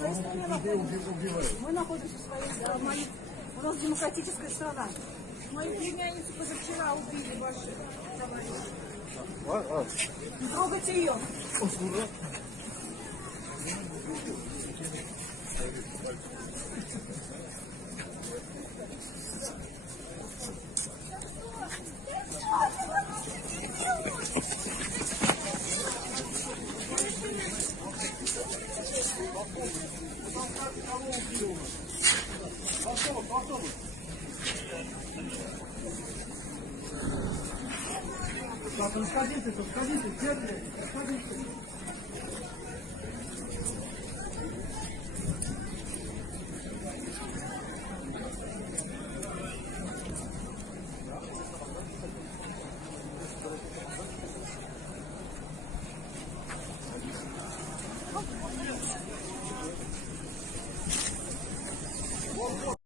своей стране находимся. Мы находимся в своей стране. У нас демократическая страна. Мою племянницу позавчера убили ваши товарищи. Не трогайте ее. Так, расходитесь, держите, расходитесь.